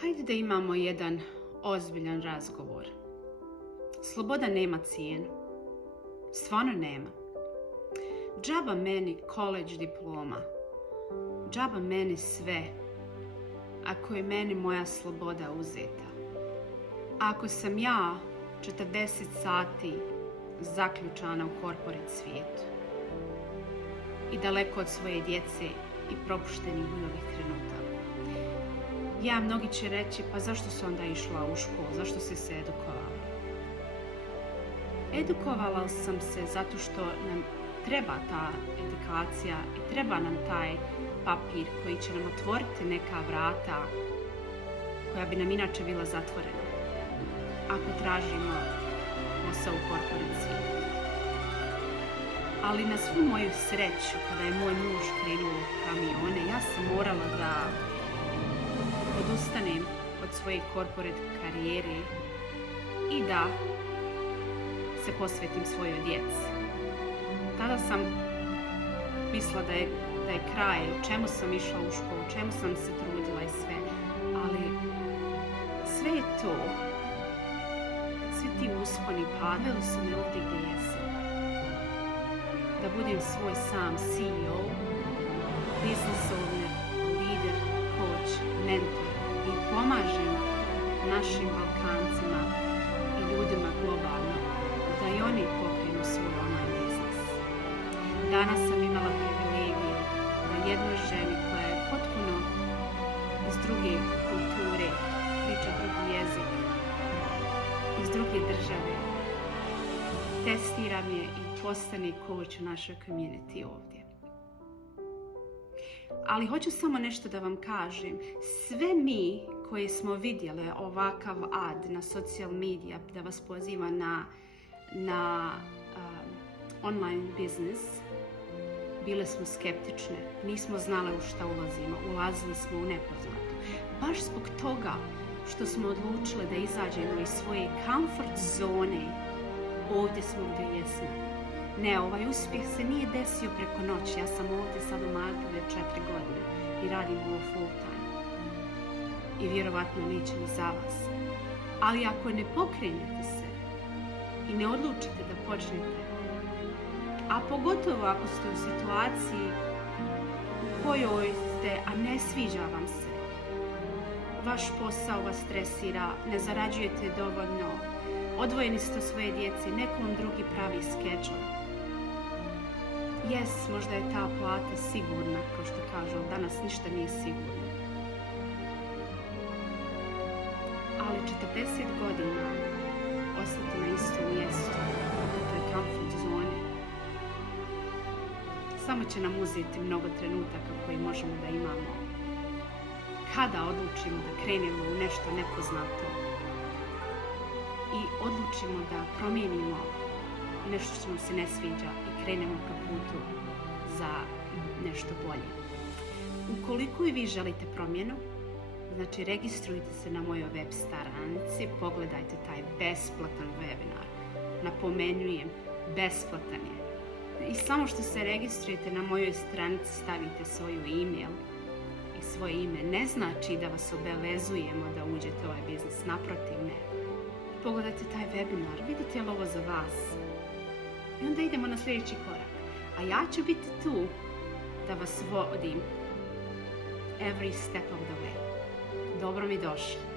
Hajde da imamo jedan ozbiljan razgovor. Sloboda nema cijenu. Stvarno nema. Džaba meni college diploma. Džaba meni sve. Ako je meni moja sloboda uzeta. Ako sam ja 40 sati zaključana u corporate svijetu i daleko od svoje djece i propuštenih njihovih trenutaka. Mnogi će reći, pa zašto si onda išla u školu, zašto si se edukovala? Edukovala sam se zato što nam treba ta edukacija i treba nam taj papir koji će nam otvoriti neka vrata koja bi nam inače bila zatvorena ako tražimo posao u corporate svijetu. Ali na svu moju sreću, kada je moj muž krenuo u kamione, ja sam morala da odustanem od svoje corporate karijere i da se posvetim svojoj djeci. Tada sam mislila da je kraj, u čemu sam išla u školu, u čemu sam se trudila i sve. Ali sve je to, svi ti usponi padali su me ovdje gdje jesam. Da budem svoj sam CEO, business owner, lider, coach, mentor i pomažem našim Balkancima i ljudima globalno da i oni pokrenu svoj online biznis. Danas sam imala privilegiju da jednoj ženi koja je potpuno iz druge kulture, priča drugi jezik, iz druge države, testiram je i postane coach u našoj community ovdje. Ali hoću samo nešto da vam kažem. Sve mi koji smo vidjeli ovakav ad na social media da vas poziva na online biznis, bile smo skeptične, nismo znale u šta ulazimo, ulazili smo u nepoznato. Baš zbog toga što smo odlučili da izađemo iz svoje comfort zone, ovdje smo gdje jesmo. Ne, ovaj uspjeh se nije desio preko noći. Ja sam ovdje sad u Magdalenu 4 godine i radim ovo full time. I vjerovatno neće ni za vas. Ali ako ne pokrenete se i ne odlučite da počnete, a pogotovo ako ste u situaciji u kojoj ste, a ne sviđa vam se, vaš posao vas stresira, ne zarađujete dovoljno, odvojeni ste od svoje djece, nekom drugi pravi schedule. Možda je ta plata sigurna, kao što kažu, ali danas ništa nije sigurno. Ali 40 godina ostati na istom mjestu, u toj comfort zoni, samo će nam uzeti mnogo trenutaka koji možemo da imamo kada odlučimo da krenemo u nešto nepoznato i odlučimo da promijenimo nešto što nam se ne sviđa i krenemo ka putu za nešto bolje. Ukoliko i vi želite promjenu, znači registrujte se na mojoj web stranici, pogledajte taj besplatan webinar. Napomenujem, besplatan je. I samo što se registrujete na mojoj stranici, stavite svoju e-mail i svoje ime, ne znači da vas obavezujemo da uđete u ovaj biznis, naprotiv ne. Pogledajte taj webinar, vidite li ovo za vas? I onda idemo na sljedeći korak. A ja ću biti tu da vas vodim every step of the way. Dobro mi došli.